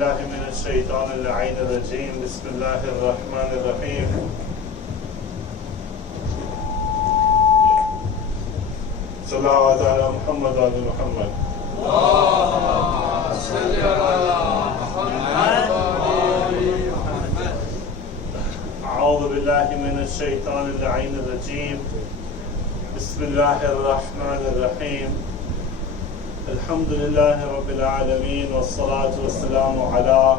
بالله من الشيطان اللعين الرجيم بسم الله الرحمن الرحيم صلى الله على محمد وعلى محمد اللهم صل على محمد وعلى محمد. أعوذ بالله من الشيطان اللعين الرجيم بسم الله الرحمن الرحيم الحمد لله رب العالمين والصلاة والسلام على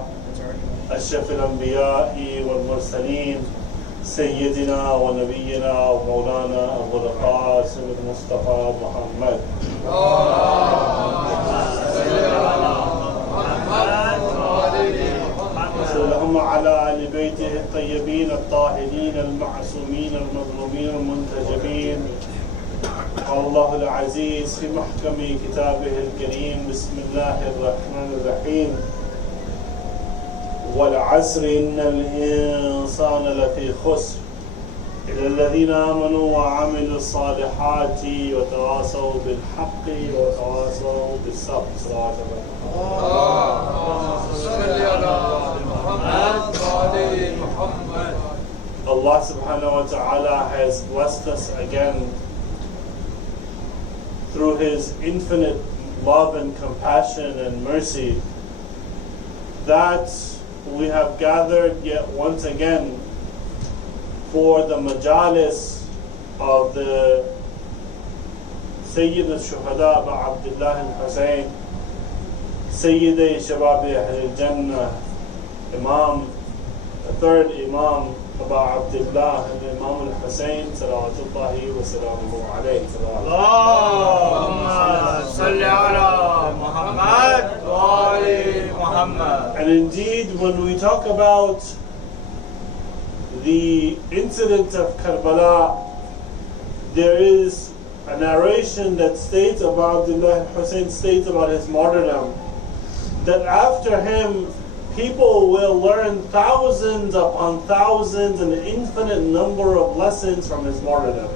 أشرف الأنبياء والمرسلين سيدنا ونبينا ومولانا أبو القاسم المصطفى محمد اللهم على آل بيته الطيبين الطاهرين المعصومين المظلومين المنتجبين. قال الله العزيز في محكم كتابه الكريم بسم الله الرحمن الرحيم والعصر إن الإنسان لفي خسر إلا الذين آمنوا وعملوا الصالحات وتواصوا بالحق وتواصوا بالصبر. صلوات الله. Allah subhanahu wa ta'ala has blessed us again through His infinite love and compassion and mercy that we have gathered yet once again for the majalis of the Sayyid al-Shuhada Abdullah al-Hussein, Sayyid Shabab al-Jannah, Imam, the third Imam Aba Abdullah al-Imam al-Hussein salawatullahi wa salamuhu alayhi. Allahumma salli ala Muhammad wa ali Muhammad. And indeed, when we talk about the incident of Karbala, there is a narration that states about Abdullah al-Hussein states about his martyrdom, that after him people will learn thousands upon thousands, an infinite number of lessons from his martyrdom.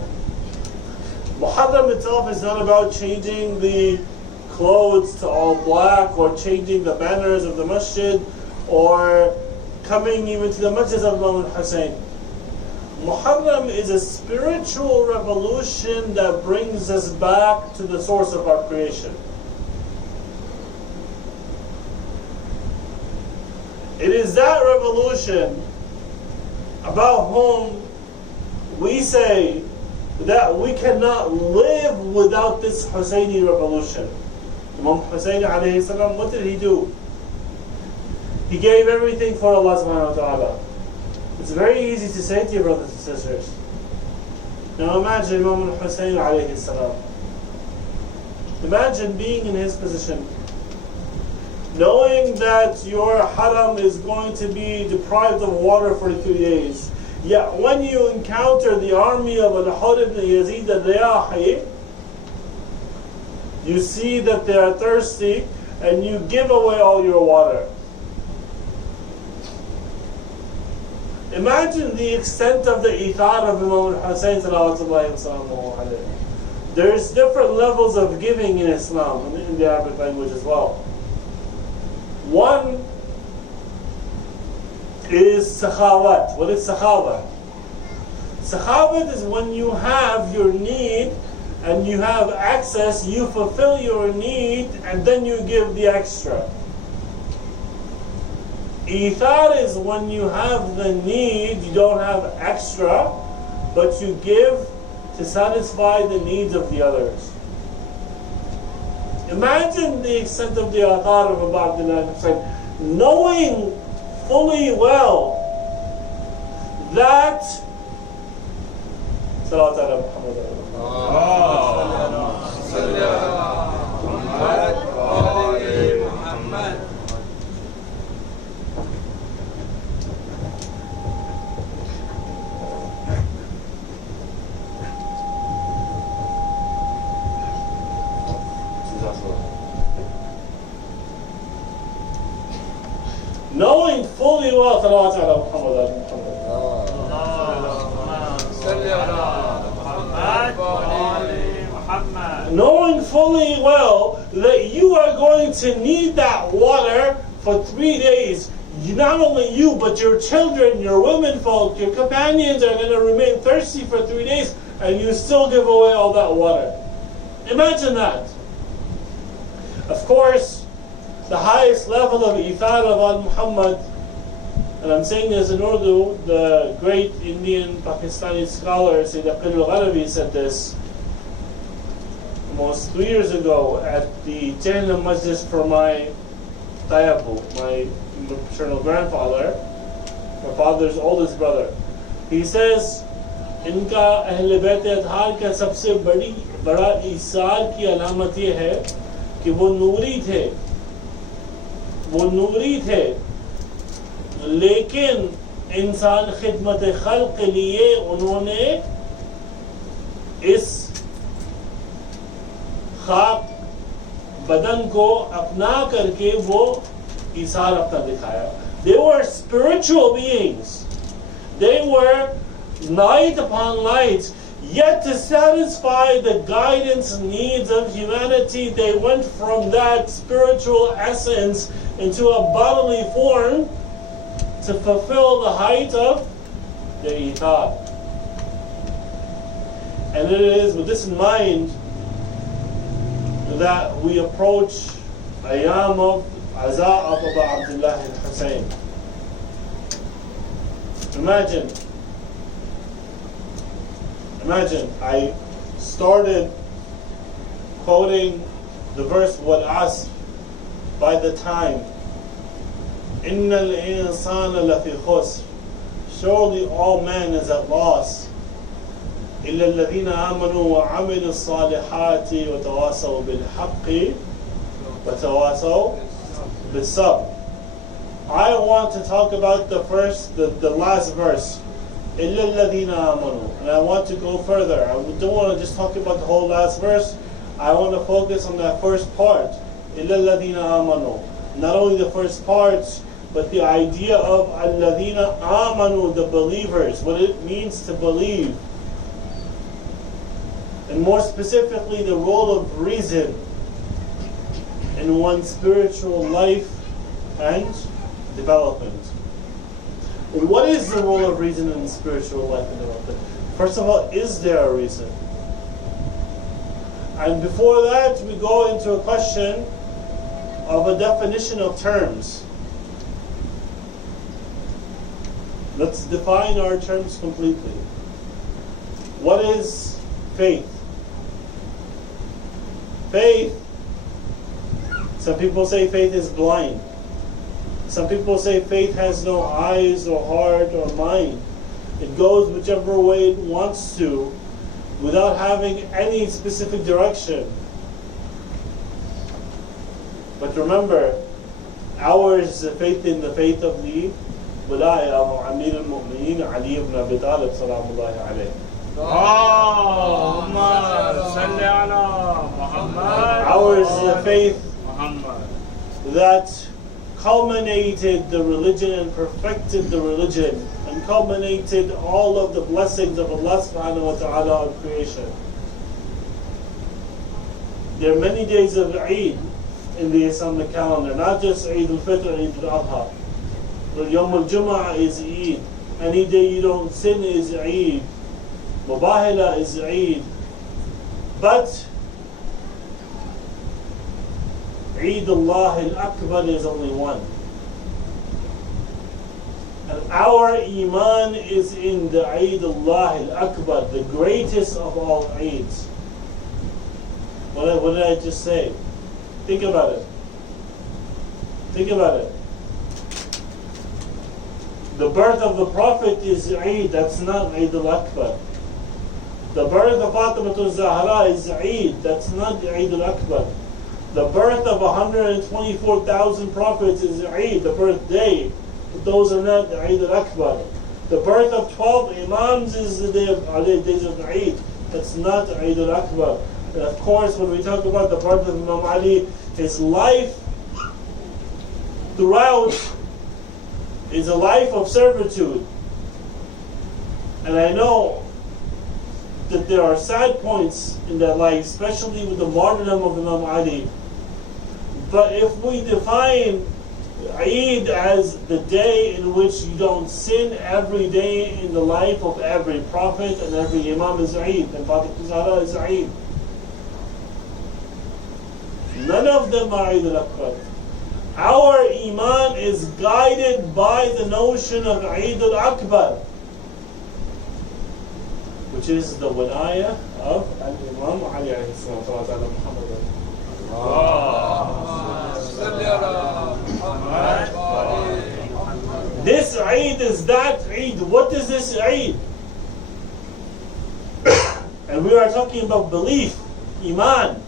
Muharram itself is not about changing the clothes to all black or changing the banners of the masjid or coming even to the masjid of Imam al-Hussein. Muharram is a spiritual revolution that brings us back to the source of our creation. It is that revolution about whom we say that we cannot live without this Husseini revolution. Imam Hussein alayhi salam, what did he do? He gave everything for Allah subhanahu wa ta'ala. It's very easy to say to your brothers and sisters. Now imagine Imam Hussein alayhi salam. Imagine being in his position, knowing that your haram is going to be deprived of water for 3 days. Yet when you encounter the army of Al-Hud ibn Yazid al-Riyahi, you see that they are thirsty and you give away all your water. Imagine the extent of the ithar of Imam al-Hussein salawatullahi wa salamuhu alayhi. There's different levels of giving in Islam, in the Arabic language as well. One is sakhawat. What is sakhawat? Sakhawat is when you have your need and you have access, you fulfill your need and then you give the extra. Ithar is when you have the need, you don't have extra, but you give to satisfy the needs of the others. Imagine the extent of the ithar of Abdullah Hussein, knowing fully well that Salawat ala Muhammad. Knowing fully well, Salawat ala Muhammad. knowing fully well that you are going to need that water for 3 days, not only you, but your children, your women folk, your companions are going to remain thirsty for 3 days, and you still give away all that water. Imagine that. Of course, the highest level of ithar of Muhammad, and I'm saying this in Urdu, the great Indian Pakistani scholar Sayyid Al-Gharavi said this almost 3 years ago at the Jannah Majlis for my Tayabu, my maternal grandfather, my father's oldest brother. He says, इनका अहले बैत अतहार का सबसे बड़ा ईसार की अलामत ये है कि वो नूरी थे लेकिन इंसान खिदमत खल्क के लिए उन्होंने इस खाक बदन को अपना करके वो ईसार अपना दिखाया. They were spiritual beings. They were light upon light. Yet to satisfy the guidance needs of humanity, they went from that spiritual essence into a bodily form to fulfill the height of their ithar. And it is with this in mind that we approach Ayam of Aza of Abu Abdullah al-Hussein. Imagine, I started quoting the verse وَالْعَصْرِ by the time. إِنَّ الْإِنسَانَ لَفِي خُسْرٍ. Surely all man is at loss. إِلَّا الَّذِينَ آمَنُوا وَعَمِلُوا الصَّالِحَاتِ وَتَوَاصَوْا بِالْحَقِّ وَتَوَاصَوْا بِالصَّبْرِ. I want to talk about the last verse. إِلَّا الَّذِينَ آمَنُوا. And I want to go further. I don't want to just talk about the whole last verse. I want to focus on that first part. إِلَّا الَّذِينَ آمَنُوا. Not only the first parts, but the idea of الَّذِينَ آمَنُوا, the believers, what it means to believe. And more specifically, the role of reason in one's spiritual life and development. And what is the role of reason in spiritual life and development? First of all, is there a reason? And before that, we go into a question of a definition of terms. Let's define our terms completely. What is faith? Faith, some people say faith is blind. Some people say faith has no eyes or heart or mind. It goes whichever way it wants to without having any specific direction. But remember, ours is faith in the faith of the Wilaya of Amir al-Mu'mineen Ali ibn Abi Talib salamullahi alayhi. Ours is a faith that culminated the religion and perfected the religion and culminated all of the blessings of Allah subhanahu wa ta'ala on creation. There are many days of Eid in the Islamic calendar, not just Eid al-Fitr, Eid al-Adha. But Yawm al-Jum'ah is Eid. Any day you don't sin is Eid. Mubahila is Eid. But Eid Allah al-Akbar is only one. And our Iman is in the Eid Allah al-Akbar, the greatest of all Eids. What did I just say? Think about it. Think about it. The birth of the Prophet is Eid, that's not Eid al-Akbar. The birth of Fatima Al-Zahra is Eid, that's not Eid al-Akbar. The birth of 124,000 prophets is Eid, the birthday. But those are not the Eid al-Akbar. The birth of 12 Imams is the days of Eid. That's not Eid al-Akbar. And of course, when we talk about the birth of Imam Ali, his life throughout is a life of servitude. And I know that there are sad points in that life, especially with the martyrdom of Imam Ali. But if we define Eid as the day in which you don't sin. Every day in the life of every prophet and every imam is Eid, and Al-Zahra is Eid. None of them are Eid al-Akbar. Our iman is guided by the notion of Eid al-Akbar, which is the wilayah of Al-Imam Ali alayhi salatu Muhammad. This Eid is that Eid. What is this Eid? And we are talking about belief, iman.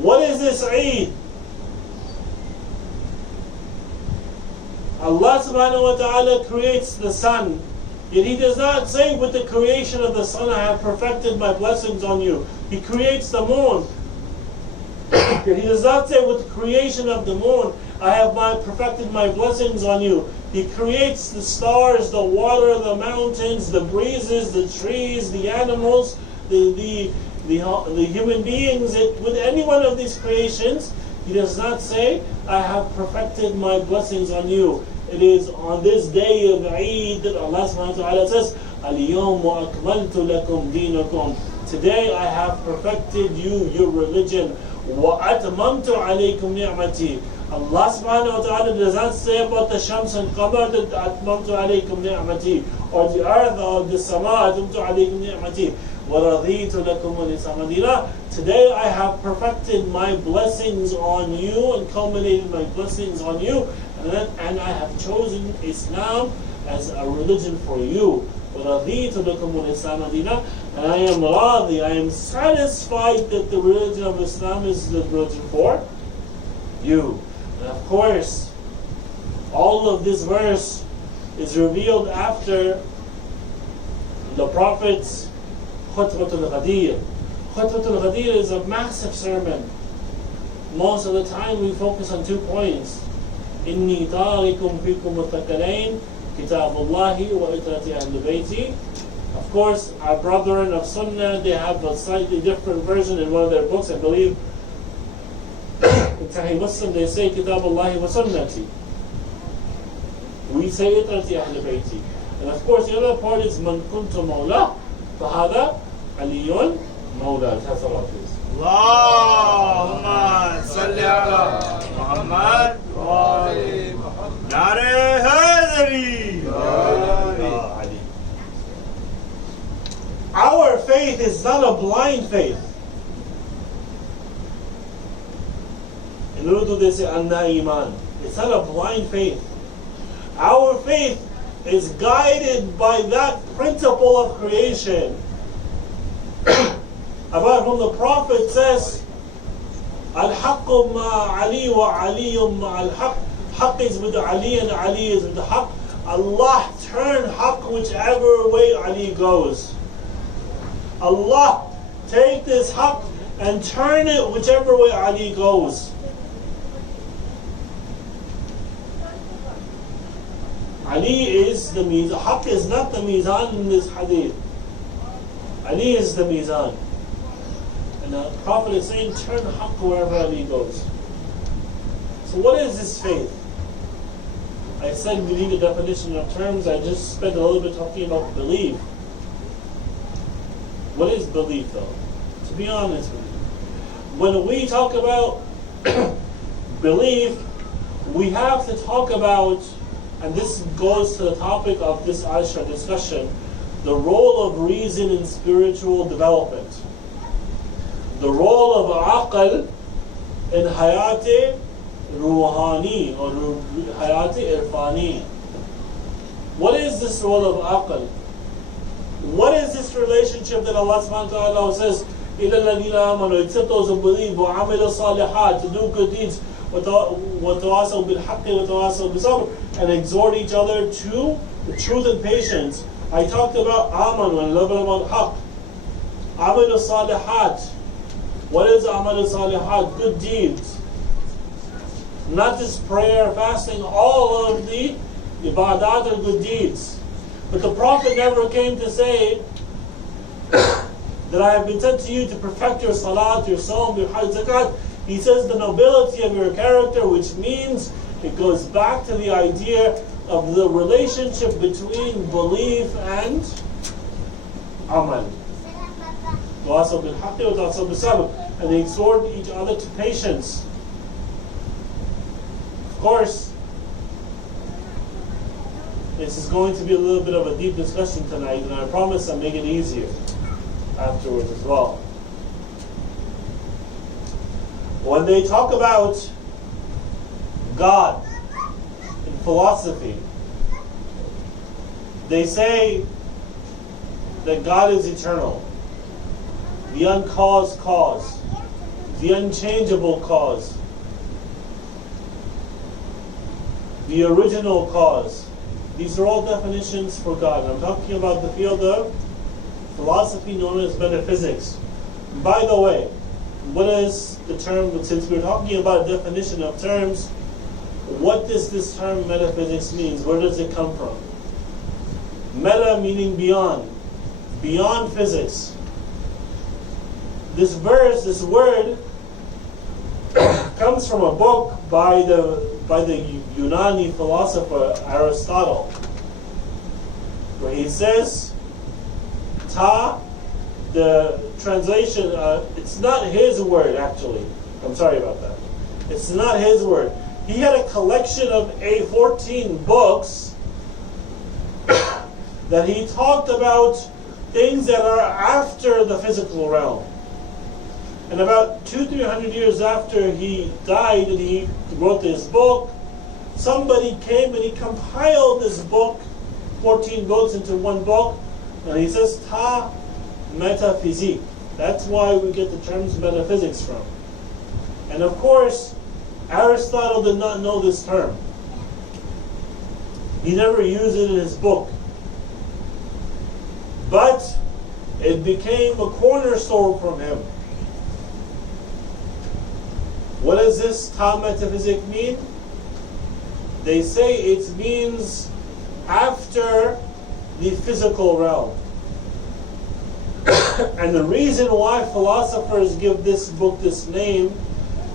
What is this Eid? Allah subhanahu wa ta'ala creates the sun. Yet He does not say with the creation of the sun, I have perfected my blessings on you. He creates the moon. Yet He does not say with the creation of the moon, I have perfected my blessings on you. He creates the stars, the water, the mountains, the breezes, the trees, the animals, the human beings. With any one of these creations, He does not say, I have perfected my blessings on you. It is on this day of Eid that Allah subhanahu wa ta'ala says, Al-yawma akmaltu lakum dinakum. Today I have perfected you, your religion. Wa atmamtu alaykum ni'mati. Allah subhanahu wa ta'ala does not say about the Shams and Qamar that atmamtu alaykum ni'mati, or the earth or the sama atmamtu alaykum ni'mati. وَرَضِيتُ لَكُمُ الْإِسْلَامَ دِينًا. Today I have perfected my blessings on you and culminated my blessings on you, and I have chosen Islam as a religion for you. وَرَضِيتُ لَكُمُ الْإِسْلَامَ دِينًا. And I am radhi, I am satisfied that the religion of Islam is the religion for you. And of course, all of this verse is revealed after the Prophet's Khutbatul Ghadir. Khutbatul Ghadir is a massive sermon. Most of the time we focus on 2 points. إِنِّي تَارِكُمْ فِيكُمْ مُتَّكَلَيْنِ كِتَابُ اللَّهِ وَإِتْرَةِ أَهْلِ بَيْتِي. Of course, our brethren of Sunnah, they have a slightly different version in one of their books. I believe in Sahih Muslim they say Kitab Allah wa Sunnati. We say Itrati Ahl Bayti. And of course the other part is Man Kuntu Mawla Fahada Aliyun Mawla. That's all it is. Allahumma salli ala Muhammad wa ali Muhammad. Nare Haydari. Ali. Our faith is not a blind faith. In Urdu they say Anna Iman. It's not a blind faith. Our faith is guided by that principle of creation about whom the Prophet says, Al-Haqqu ma Ali wa Aliyum ma al-Haqq. Haqq is with Ali and Ali is with the Haqq. Allah turn Haqq whichever way Ali goes. Allah take this Haqq and turn it whichever way Ali goes. Ali is the Mizan. Haqq is not the Mizan in this hadith. Ali is the Mizan. And the Prophet is saying, turn Haqq wherever Ali goes. So what is this faith? I said we need a definition of terms. I just spent a little bit talking about belief. What is belief though? To be honest with you. When we talk about belief, we have to talk about, and this goes to the topic of this Aisha discussion, the role of reason in spiritual development. The role of aql in hayati ruhani or hayati irfani. What is this role of aql? What is this relationship that Allah subhanahu wa ta'ala says, إِلَّا الَّذِينَ آمَنُوا, except those who believe, وَعَمِلُوا الصَّالِحَاتِ, to do good deeds, وَتَوَاسَوْا بِالْحَقِّ وَتَوَاسَوْا بِالصَّبْرِ, and exhort each other to the truth and patience. I talked about Aman and a little bit about Haqq. Amalu Salihat. What is Amalu Salihat? Good deeds. Not just prayer, fasting, all of the ibadat are good deeds. But the Prophet never came to say that I have been sent to you to perfect your salat, your sawm, your hajj, zakat. He says the nobility of your character, which means It goes back to the idea of the relationship between belief and amal. And they exhort each other to patience. Of course, this is going to be a little bit of a deep discussion tonight, and I promise I'll make it easier afterwards as well. When they talk about God in philosophy, they say that God is eternal, the uncaused cause, the unchangeable cause, the original cause. These are all definitions for God. I'm talking about the field of philosophy known as metaphysics. By the way, what is the term, since we're talking about a definition of terms, what does this term metaphysics mean? Where does it come from? Meta meaning beyond physics. This verse, this word, comes from a book by the Yunani philosopher Aristotle, where he says, ta, the translation, it's not his word actually. I'm sorry about that. It's not his word. He had a collection of 14 books that he talked about things that are after the physical realm. And about 200-300 years after he died and he wrote this book, somebody came and he compiled this book, 14 books into one book, and he says, ta metaphysique. That's why we get the terms metaphysics from. And of course, Aristotle did not know this term. He never used it in his book. But it became a cornerstone from him. What does this ta metaphysic mean? They say it means after the physical realm. And the reason why philosophers give this book this name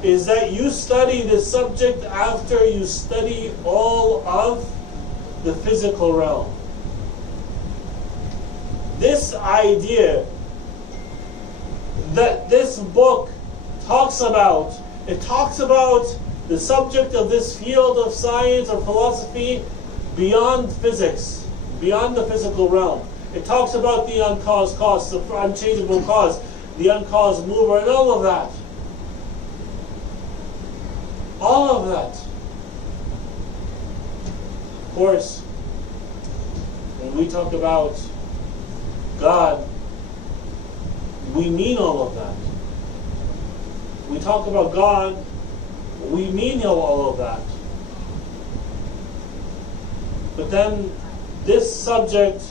is that you study this subject after you study all of the physical realm. This idea that this book talks about, it talks about the subject of this field of science or philosophy beyond physics, beyond the physical realm. It talks about the uncaused cause, the unchangeable cause, the uncaused mover, and all of that. All of that. Of course, when we talk about God, we mean all of that. We talk about God, we mean all of that. But then this subject,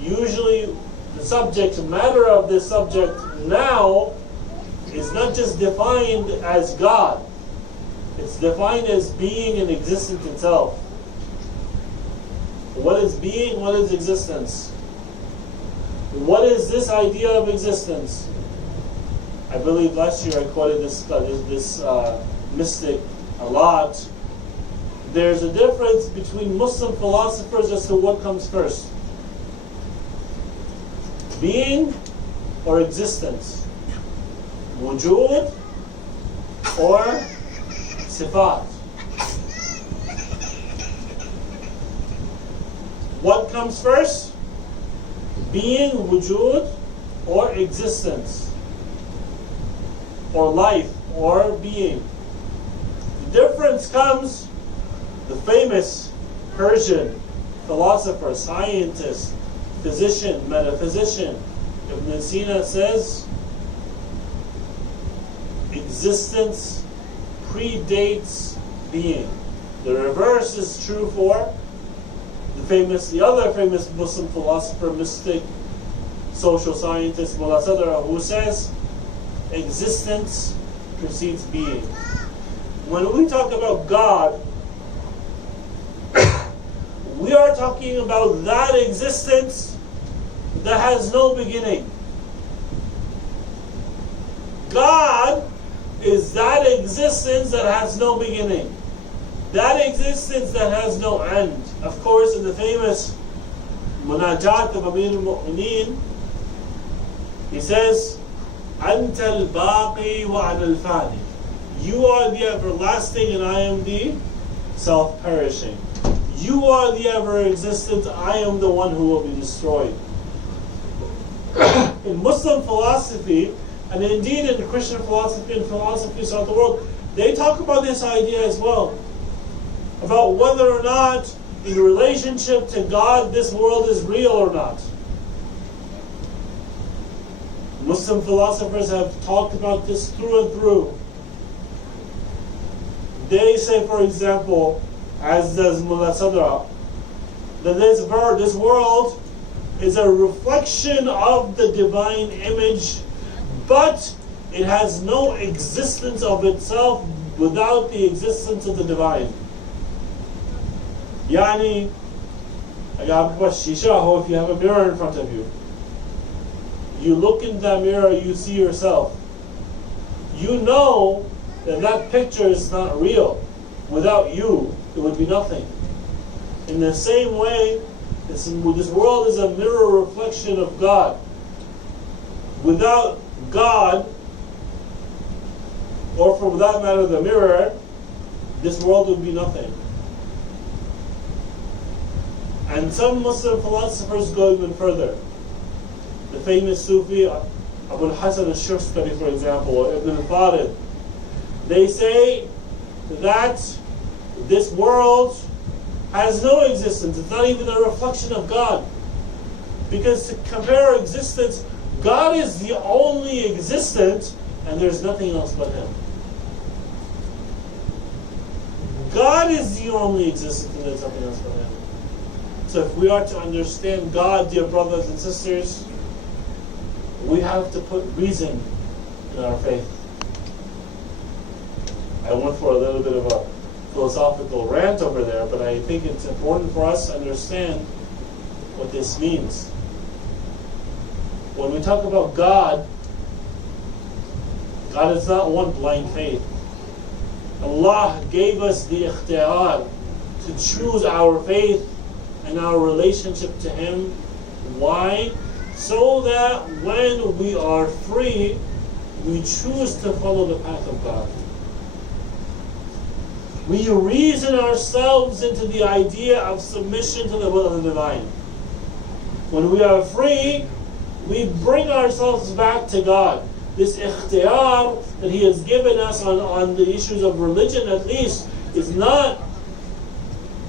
usually the subject matter of this subject now is not just defined as God. It's defined as being and existence itself. What is being? What is existence? What is this idea of existence? I believe last year I quoted this mystic a lot. There's a difference between Muslim philosophers as to what comes first. Being or existence? Wujud or sifat? What comes first? Being, wujud, or existence? Or life, or being? The difference comes, the famous Persian philosopher, scientist, physician, metaphysician, Ibn Sina says, existence predates being. The reverse is true for the other famous Muslim philosopher, mystic, social scientist, Muharram, who says existence precedes being. When we talk about God, we are talking about that existence that has no beginning. God is that existence that has no beginning. That existence that has no end. Of course, in the famous Munajat of Amir al-Mu'mineen, he says, أنت الباقي وأنا الفاني. You are the everlasting and I am the self-perishing. You are the ever-existent, I am the one who will be destroyed. In Muslim philosophy, and indeed in Christian philosophy and philosophy throughout the world, they talk about this idea as well. About whether or not, in relationship to God, this world is real or not. Muslim philosophers have talked about this through and through. They say, for example, as does Mullah Sadra, that this world is a reflection of the divine image, but it has no existence of itself without the existence of the divine. Yani, if you have a mirror in front of you, you look in that mirror, you see yourself. You know that that picture is not real. Without you, it would be nothing. In the same way, this world is a mirror reflection of God. Without God, or for that matter, the mirror, this world would be nothing. And some Muslim philosophers go even further. The famous Sufi Abu al-Hasan al-Shustari, for example, or Ibn al-Farid, they say that this world has no existence. It's not even a reflection of God. Because to compare existence, God is the only existent, and there's nothing else but Him. God is the only existent, and there's nothing else but Him. So if we are to understand God, dear brothers and sisters, we have to put reason in our faith. I went for a little bit of a philosophical rant over there, but I think it's important for us to understand what this means. When we talk about God, God is not one blind faith. Allah gave us the ikhtiyar to choose our faith and our relationship to Him. Why? So that when we are free, we choose to follow the path of God. We reason ourselves into the idea of submission to the will of the Divine. When we are free, we bring ourselves back to God. This ikhtiyar that He has given us on the issues of religion, at least, is not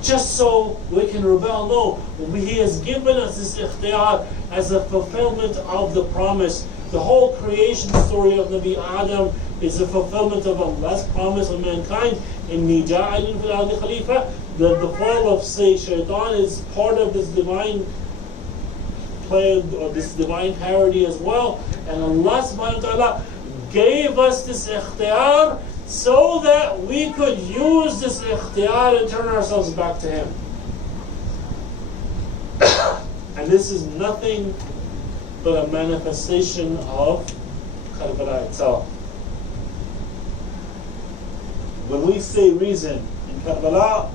just so we can rebel. No, He has given us this ikhtiyar as a fulfillment of the promise. The whole creation story of Nabi Adam is a fulfillment of Allah's promise of mankind. إِنِّي جَاعِلٌ فِي الْأَرْضِ خَلِيفَةً. The fall of, say, shaitan is part of this divine play, or this divine parody as well. And Allah subhanahu wa ta'ala gave us this ikhtiyar so that we could use this ikhtiyar and turn ourselves back to Him. And this is nothing but a manifestation of Karbala itself. When we say reason in Karbala,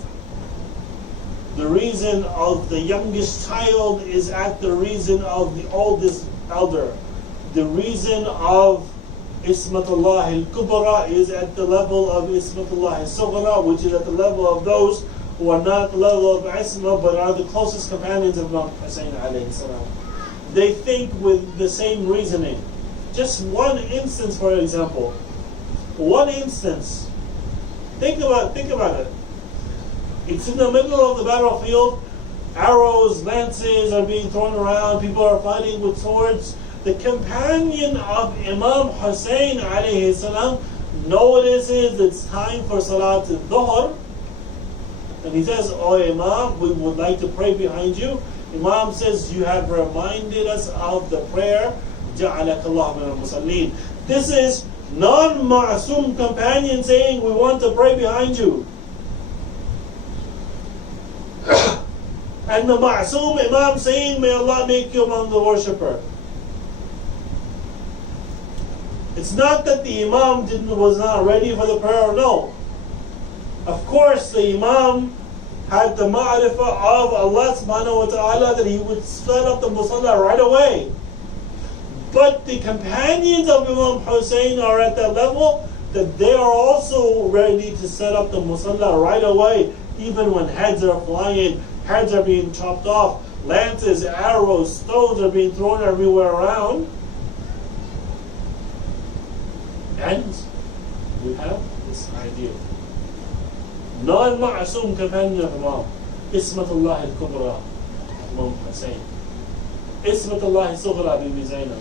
the reason of the youngest child is at the reason of the oldest elder. The reason of Ismatullah al-Kubra is at the level of Ismatullah al-Sughra, which is at the level of those who are not at the level of Isma, but are the closest companions of Imam Hussein alayhi salam. They think with the same reasoning. Just one instance, for example. One instance. Think about it. It's in the middle of the battlefield. Arrows, lances are being thrown around. People are fighting with swords. The companion of Imam Hussein alayhi salam notices it's time for Salat al-Dhuhr. And he says, "Oh Imam, we would like to pray behind you." Imam says, "You have reminded us of the prayer, جَعَلَكَ اللَّهُ مِنَ الْمُصَلِّينَ." This is non-ma'asum companion saying, "We want to pray behind you." And the ma'asum Imam saying, "May Allah make you among the worshipper." It's not that the Imam was not ready for the prayer, no. Of course, the Imam had the ma'rifah of Allah subhanahu wa ta'ala that he would set up the musalla right away. But the companions of Imam Hussein are at that level that they are also ready to set up the musalla right away, even when heads are flying, heads are being chopped off, lances, arrows, stones are being thrown everywhere around. And we have this idea. Non-ma'asum companion of Imam, Ismatullah al-Kubra, Imam Hussein. Ismatullah al-Sughra, Bibi Zainab.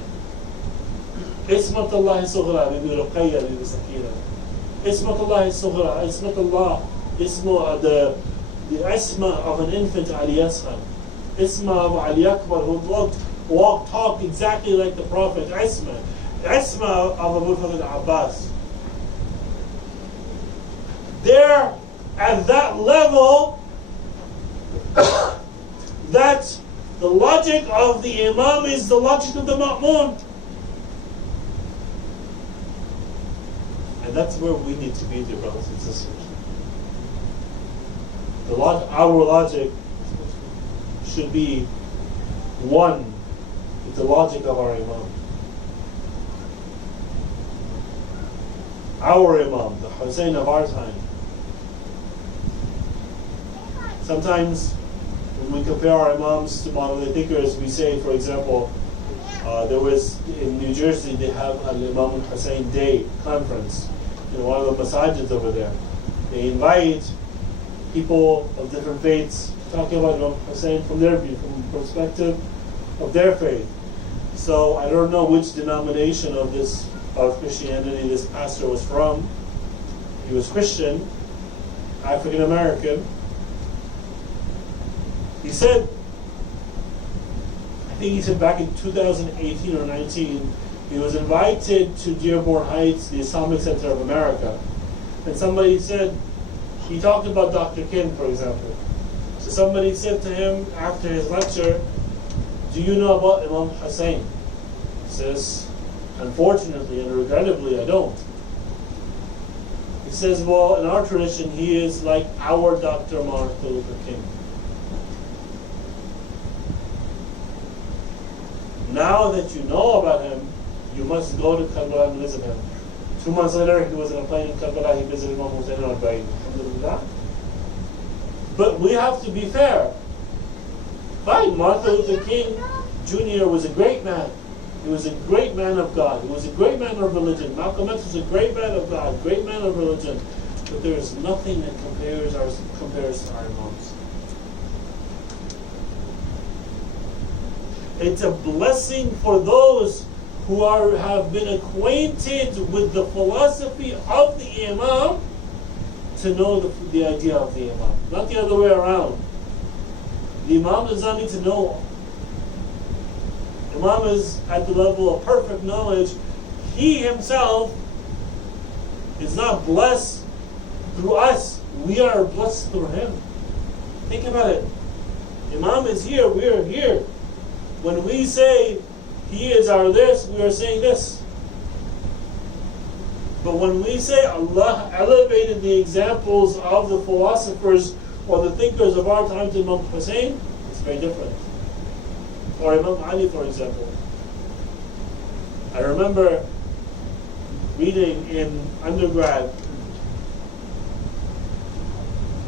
Ismatullah al-Sughra, Bibi Ruqayya, Bibi Sakira. Ismatullah al-Sughra, Ismatullah, the Isma of an infant, Ali Asghar. Isma of Ali Akbar, who talked exactly like the Prophet. Isma of Abu Fadl Abbas. They're at that level that the logic of the Imam is the logic of the Ma'mun. And that's where we need to be, dear brothers and sisters. Our logic should be one with the logic of our Imam. Our Imam, the Hussein of our time. Sometimes when we compare our Imams to modern thinkers, we say, for example, there was in New Jersey, they have an Imam Hussein Day conference in one of the masajids over there. They invite people of different faiths talking about Imam Hussein from their view, from the perspective of their faith. So I don't know which denomination of Christianity this pastor was from. He was Christian, African American. He said, I think he said back in 2018 or 19, he was invited to Dearborn Heights, the Islamic Center of America. And somebody said, he talked about Dr. King, for example. So somebody said to him after his lecture, do you know about Imam Hussein? He says, unfortunately and regrettably, I don't. He says, well, in our tradition, he is like our Dr. Martin Luther King. Now that you know about him, you must go to Karbala and visit him. 2 months later, he was in a plane in Karbala, he visited Imam Hussein al-Bayt. Alhamdulillah. But we have to be fair. Fine, Martin Luther King Jr. was a great man. He was a great man of God. He was a great man of religion. Malcolm X was a great man of God, great man of religion. But there is nothing that compares to our Imams. It's a blessing for those who have been acquainted with the philosophy of the Imam to know the idea of the Imam. Not the other way around. The Imam does not need to know. Imam is at the level of perfect knowledge. He himself is not blessed through us. We are blessed through him. Think about it. Imam is here, we are here. When we say he is our this, we are saying this. But when we say Allah elevated the examples of the philosophers or the thinkers of our time to Imam Hussein, it's very different. Or Imam Ali, for example. I remember reading in undergrad,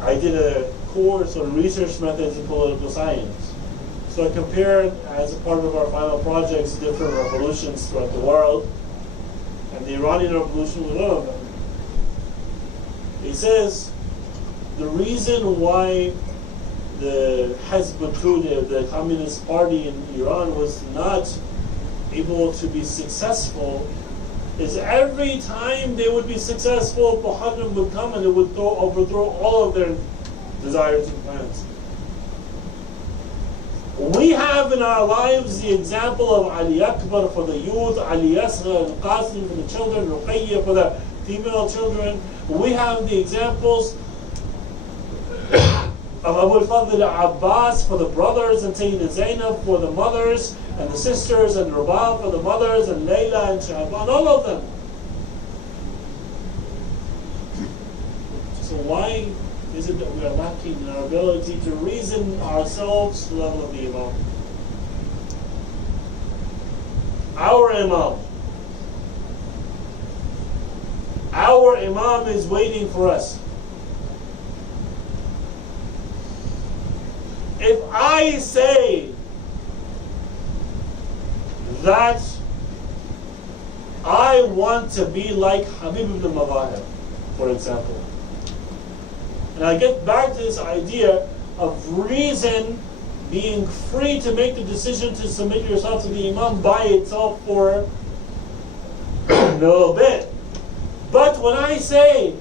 I did a course on research methods in political science. So I compared, as a part of our final projects, different revolutions throughout the world, and the Iranian Revolution was one of them. He says the reason why the Hizb ut-Tahrir, the Communist Party in Iran, was not able to be successful is every time they would be successful, Muharram would come and it would overthrow all of their desires and plans. We have in our lives the example of Ali Akbar for the youth, Ali Asghar and Qasim for the children, Ruqayya for the female children. We have the examples of Abu Fadl Abbas for the brothers, and Sayyidina Zainab for the mothers, and the sisters, and Rabah for the mothers, and Layla and Shahban, all of them. So why is it that we are lacking in our ability to reason ourselves to the level of the Imam? Our Imam is waiting for us. If I say that I want to be like Habib ibn Madahir, for example, and I get back to this idea of reason being free to make the decision to submit yourself to the Imam by itself for a little bit. But when I say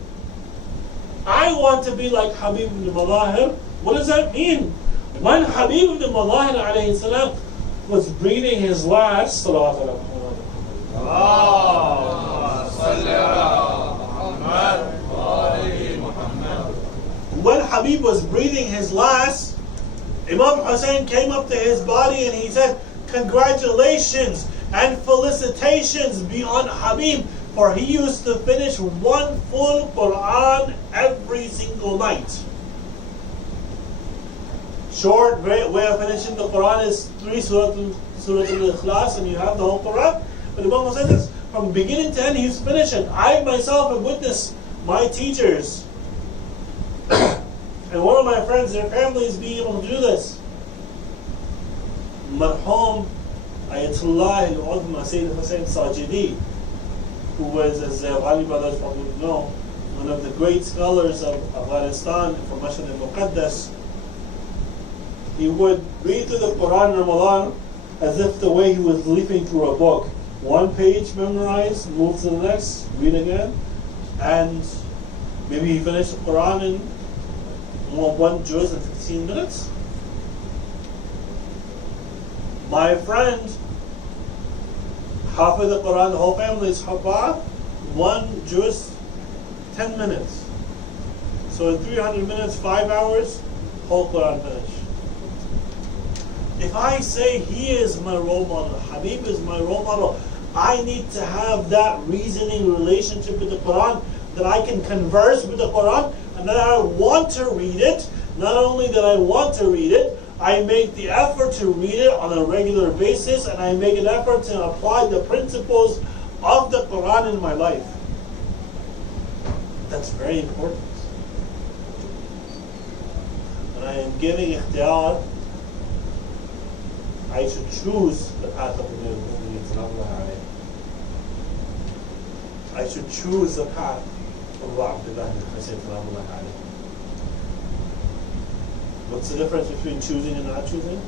I want to be like Habib ibn Madahir, what does that mean? When Habib ibn Madahir alayhi salam was breathing his last, when Habib was breathing his last, Imam Hussein came up to his body and he said, congratulations and felicitations be on Habib, for he used to finish one full Quran every single night. Short way of finishing the Quran is 3 Surah Al-Ikhlas and you have the whole Quran. But Imam Hussein says, from beginning to end he used to finish it. I myself have witnessed my teachers and one of my friends, their families being able to do this. Marhum Ayatollah al-Uzma Sayyid Hussein Sajidi, who was, as the Ghali brothers probably know, one of the great scholars of Afghanistan from Mashhad al-Muqaddas. He would read through the Quran in Ramadan as if the way he was leafing through a book. One page memorized, move to the next, read again, and maybe he finished the Quran in one juz in 15 minutes. My friend, half of the Quran, the whole family is Hafa, one juz, 10 minutes. So in 300 minutes, 5 hours, whole Quran finished. If I say he is my role model, Habib is my role model, I need to have that reasoning relationship with the Quran, that I can converse with the Quran, and that I want to read it. Not only that I want to read it, I make the effort to read it on a regular basis, and I make an effort to apply the principles of the Quran in my life. That's very important. When I am giving ikhtiyar, I should choose the path of the Mu'mineen. I should choose the path of Abdullah ibn Hussein. What's the difference between choosing and not choosing?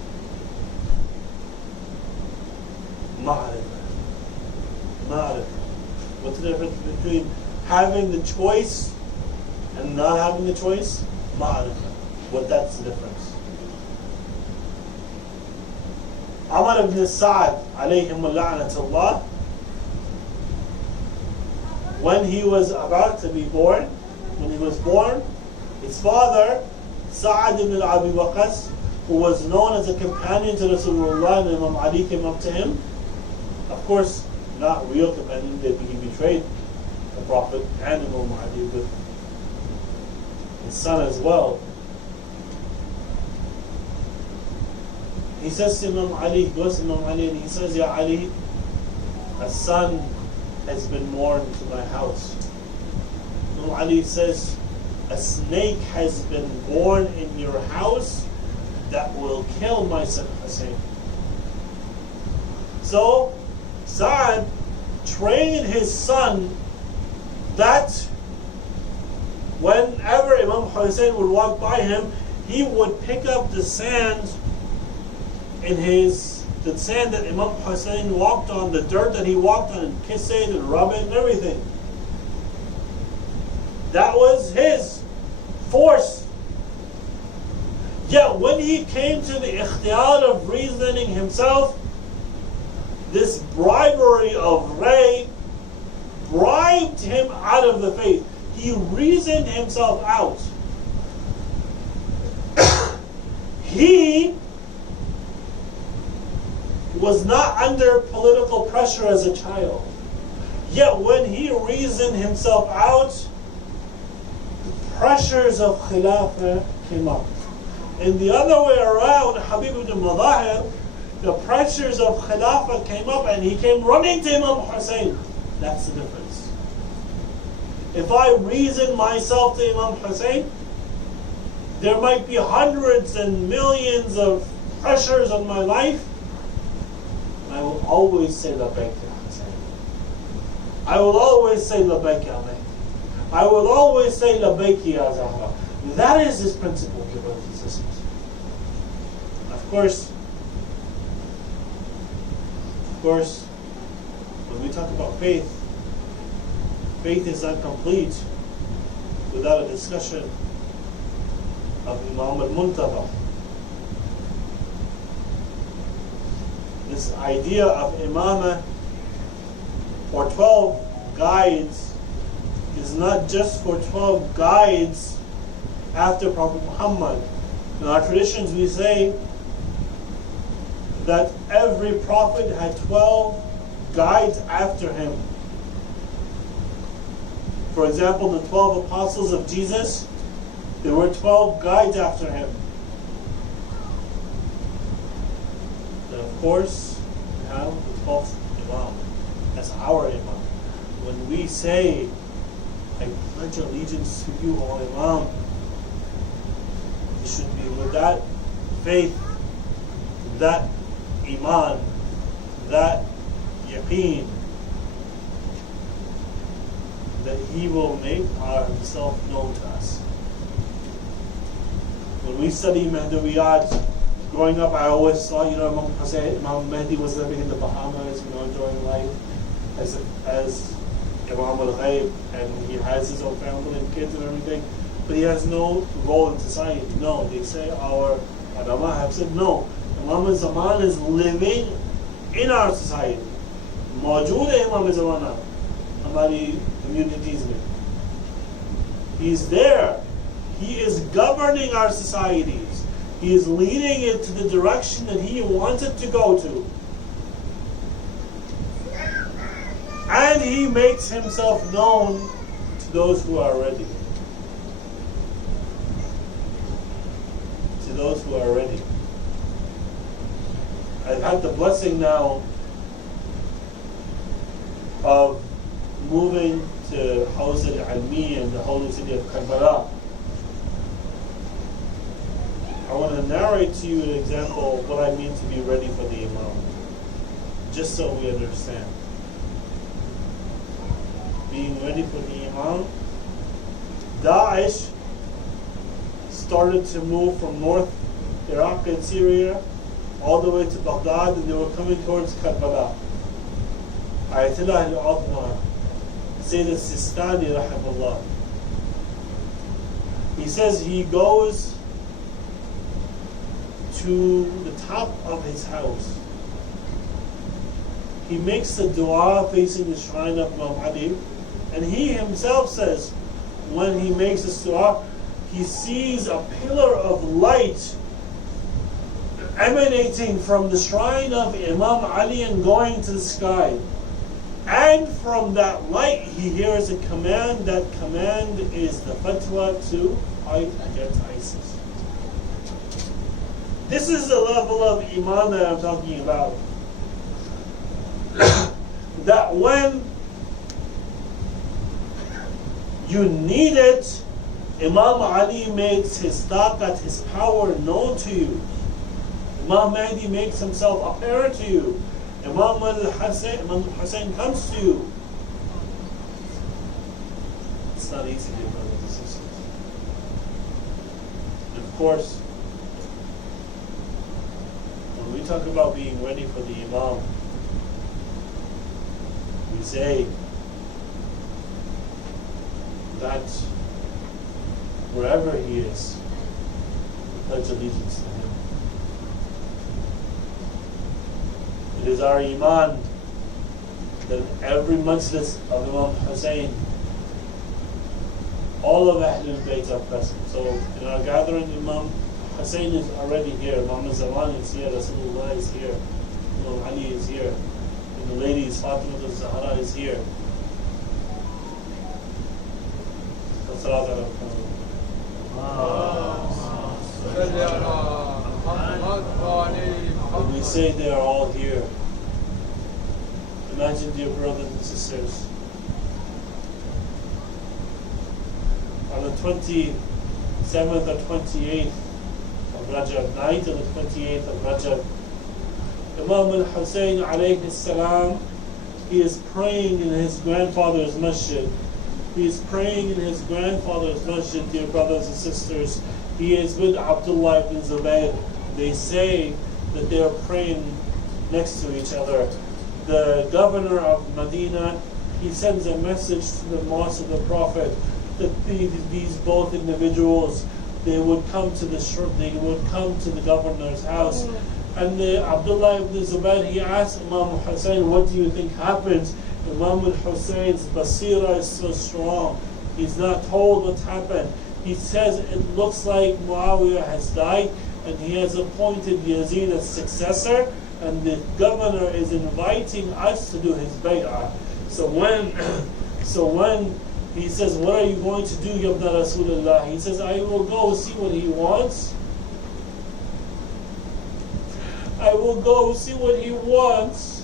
Ma'arifah. What's the difference between having the choice and not having the choice? Ma'arifah. That's the difference. Umar ibn Sa'd, alayhim la'natullah, when he was about to be born, his father, Sa'd ibn Abi Waqqas, who was known as a companion to Rasulullah, and Imam Ali came up to him. Of course, not real companion, he betrayed the Prophet and Imam Ali with his son as well. He says to Imam Ali, he goes to Imam Ali and he says, Ya Ali, a son has been born to my house. Imam Ali says, a snake has been born in your house that will kill my son Hussein. So, Sa'd trained his son that whenever Imam Hussein would walk by him, he would pick up the sand the sand that Imam Hussein walked on, the dirt that he walked on, and kiss it and rub it and everything. That was his force. Yet when he came to the ikhtiyar of reasoning himself, this bribery of Ray bribed him out of the faith. He reasoned himself out. He was not under political pressure as a child. Yet when he reasoned himself out, the pressures of Khilafah came up. In the other way around, Habib ibn Madahir, the pressures of Khilafah came up and he came running to Imam Hussein. That's the difference. If I reason myself to Imam Hussein, there might be hundreds and millions of pressures on my life, and I will always say labbaik ya Hussein. I will always say labbaik ya Mahdi. I will always say labbaik ya Zahra. That is his principle, dear brothers and sisters. Of course, when we talk about faith, faith is not complete without a discussion of Imam al-Muntada. This idea of Imamah or 12 guides is not just for 12 guides after Prophet Muhammad. In our traditions we say that every prophet had 12 guides after him. For example, the 12 apostles of Jesus, there were 12 guides after him. And of course, we have the 12th Imam. That's our Imam. When we say, I pledge allegiance to you, O Imam, it should be with that faith, that Iman, that yaqeen, that he will make himself known to us. When we study Mahdawiyat, growing up I always thought, Imam Hussein, Imam Mahdi was living in the Bahamas, enjoying life as Imam al-Ghaib, and he has his own family and kids and everything, but he has no role in society. No, they say our ulama have said no. Imam al-Zaman is living in our society. मौजूद है Imam al-Zaman हमारी communities में. He's there. He is governing our societies. He is leading it to the direction that he wants it to go to. And he makes himself known to those who are ready. To those who are ready. I've had the blessing now of moving to House al-Almi in the holy city of Karbala. I want to narrate to you an example of what I mean to be ready for the Imam, just so we understand. Being ready for the Imam, Daesh started to move from North Iraq and Syria all the way to Baghdad, and they were coming towards Karbala. Ayatollah al-Uthman, Sayyid al-Sistani, rahimahullah, he says he goes to the top of his house. He makes the dua facing the shrine of Imam Ali, and he himself says when he makes this dua, he sees a pillar of light emanating from the shrine of Imam Ali and going to the sky. And from that light he hears a command. That command is the fatwa to fight against ISIS. This is the level of Iman that I'm talking about. That when you need it, Imam Ali makes his taqat, his power known to you. Imam Mahdi makes himself apparent to you. Imam al-Hussein comes to you. It's not easy, dear brothers and sisters. And of course, when we talk about being ready for the Imam, we say that wherever he is, we pledge allegiance to him. It is our Iman that every majlis of Imam Hussein, all of Ahlul Bayt are present. So in our gathering, Imam Hussein is already here, Imam al-Zaman is here, Rasulullah is here, Imam Ali is here, and the ladies, Fatima Al-Zahra is here. When we say they are all here, imagine, dear brothers and sisters, on the 27th or 28th of Rajab, night of the 28th of Rajab, Imam al-Hussein alayhi salam, he is praying in his grandfather's masjid. He is praying in his grandfather's masjid, dear brothers and sisters. He is with Abdullah ibn Zubayr. They say that they are praying next to each other. The governor of Medina, he sends a message to the mosque of the Prophet that these both individuals, they would come to the governor's house. And Abdullah ibn Zubayr, he asked Imam Hussein, what do you think happens? Imam al-Hussein's basira is so strong. He's not told what's happened. He says it looks like Muawiyah has died and he has appointed Yazid as successor, and the governor is inviting us to do his bay'ah. So when he says, what are you going to do, Ya Ibn Rasulullah? He says, I will go see what he wants. I will go see what he wants.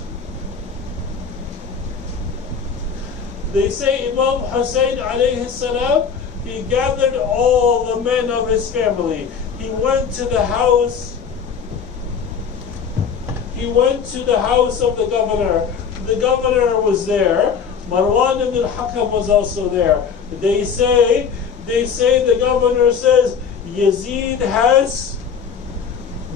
They say Imam Hussein alayhi salam, he gathered all the men of his family. He went to the house. He went to the house of the governor. The governor was there. Marwan ibn al-Hakam was also there. They say the governor says, Yazid has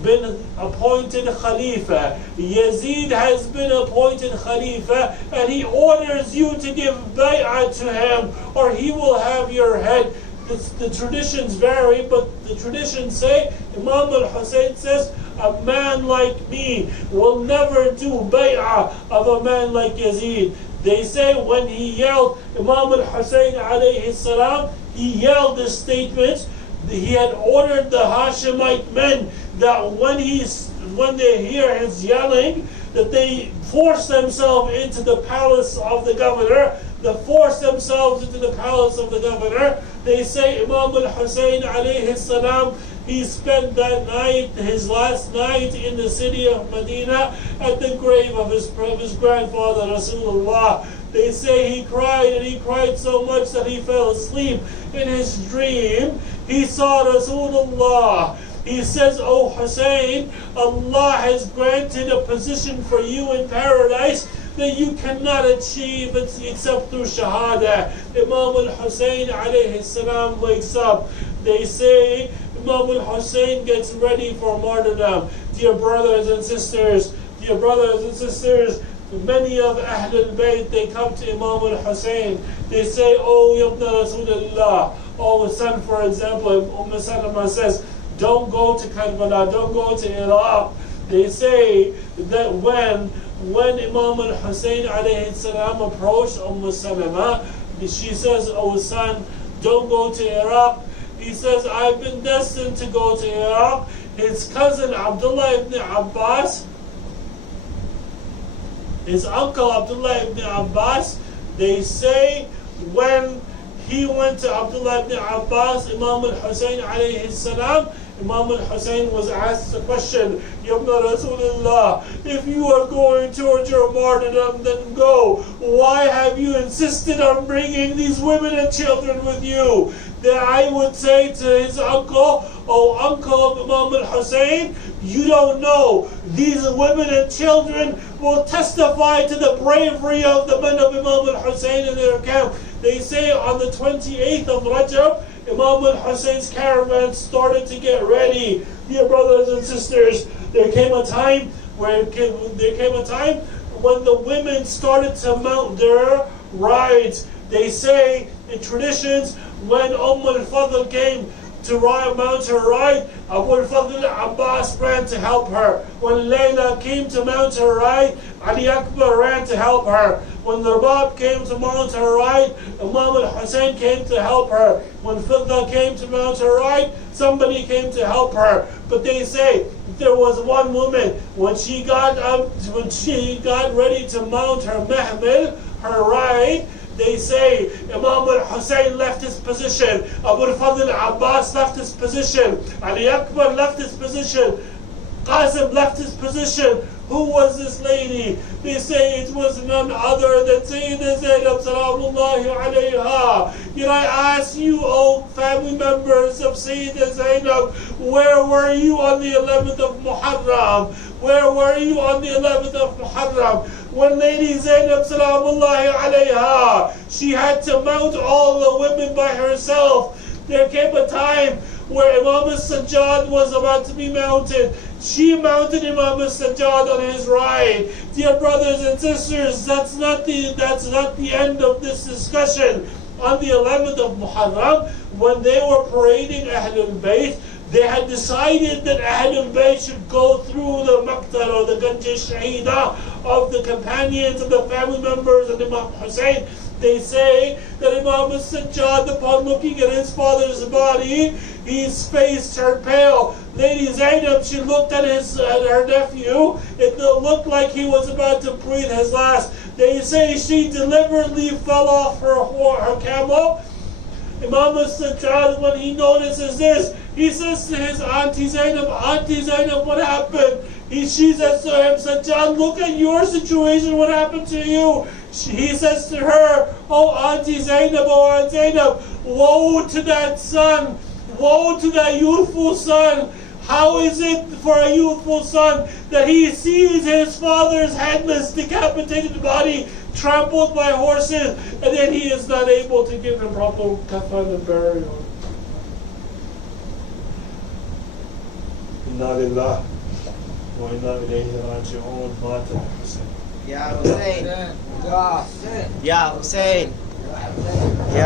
been appointed Khalifa. Yazid has been appointed Khalifa, and he orders you to give bay'ah to him, or he will have your head. The traditions vary, but the traditions say, Imam al-Hussein says, a man like me will never do bay'ah of a man like Yazid. They say when he yelled, Imam al-Hussein alayhi salam, he yelled this statement. He had ordered the Hashemite men that when they hear his yelling, that they force themselves into the palace of the governor. They say Imam al-Hussein alayhi salam, he spent that night, his last night in the city of Medina, at the grave of his grandfather Rasulullah. They say he cried, and he cried so much that he fell asleep. In his dream, he saw Rasulullah. He says, "O Hussein, Allah has granted a position for you in paradise that you cannot achieve except through Shahada." Imam al-Hussein alayhi salam wakes up. They say Imam al-Hussein gets ready for martyrdom. Dear brothers and sisters, many of Ahlul Bayt, they come to Imam al-Hussein. They say, "Oh, Ibn Rasulullah." Oh, son, for example, Salama says, "Don't go to Karbala, don't go to Iraq." They say that when Imam al-Hussein alayhi salam approached Salama, she says, "Oh son, don't go to Iraq." He says, "I've been destined to go to Iraq." His cousin Abdullah ibn Abbas, his uncle Abdullah ibn Abbas, they say when he went to Abdullah ibn Abbas, Imam al-Hussein alayhi salam, Imam al-Hussein was asked the question, "Ya Ibn Rasulullah, if you are going towards your martyrdom, then go. Why have you insisted on bringing these women and children with you?" Then I would say to his uncle, "Oh, uncle of Imam al-Hussein, you don't know. These women and children will testify to the bravery of the men of Imam al-Hussein in their camp." They say on the 28th of Rajab, Imam al-Hussein's caravan started to get ready. Dear brothers and sisters, there came a time when the women started to mount their rides. They say in traditions, when al-Fadl came to mount her ride, Abu al-Fadl Abbas ran to help her. When Layla came to mount her ride, Ali Akbar ran to help her. When the Rabab came to mount her ride, Imam al-Hussein came to help her. When Fidda came to mount her ride, somebody came to help her. But they say there was one woman, when she got ready to mount her mahmil, her ride, They say Imam al-Hussein left his position, Abu al-Fadl Abbas left his position, Ali Akbar left his position, Qasim left his position. Who was this lady? They say it was none other than Sayyidah Zainab salamullahi alayha. Yet I ask you, O family members of Sayyidah Zainab, where were you on the 11th of Muharram? Where were you on the 11th of Muharram? When Lady Zainab salamullahi alayha, she had to mount all the women by herself. There came a time where Imam al-Sajjad was about to be mounted. She mounted Imam al-Sajjad on his ride. Dear brothers and sisters, that's not the end of this discussion. On the 11th of Muharram, when they were parading Ahlul Bayt, they had decided that Ahlul Bayt should go through the Maqtal or the Ganj Shahida of the companions and the family members of Imam Hussein. They say that Imam al-Sajjad, upon looking at his father's body, his face turned pale. Lady Zainab, she looked at her nephew. It looked like he was about to breathe his last. They say she deliberately fell off her camel. Imam al-Sajjad, when he notices this, he says to his Auntie Zainab, what happened? She says to him, Sajjad, look at your situation, what happened to you? He says to her, oh Auntie Zainab, woe to that son, woe to that youthful son. How is it for a youthful son that he sees his father's headless, decapitated body trampled by horses, and then he is not able to give him proper kafan and burial? Inna lillah wa inna ilayhi raji'un. Mata Hussein. Ya Hussein. Ya Hussein. Ya Hussein.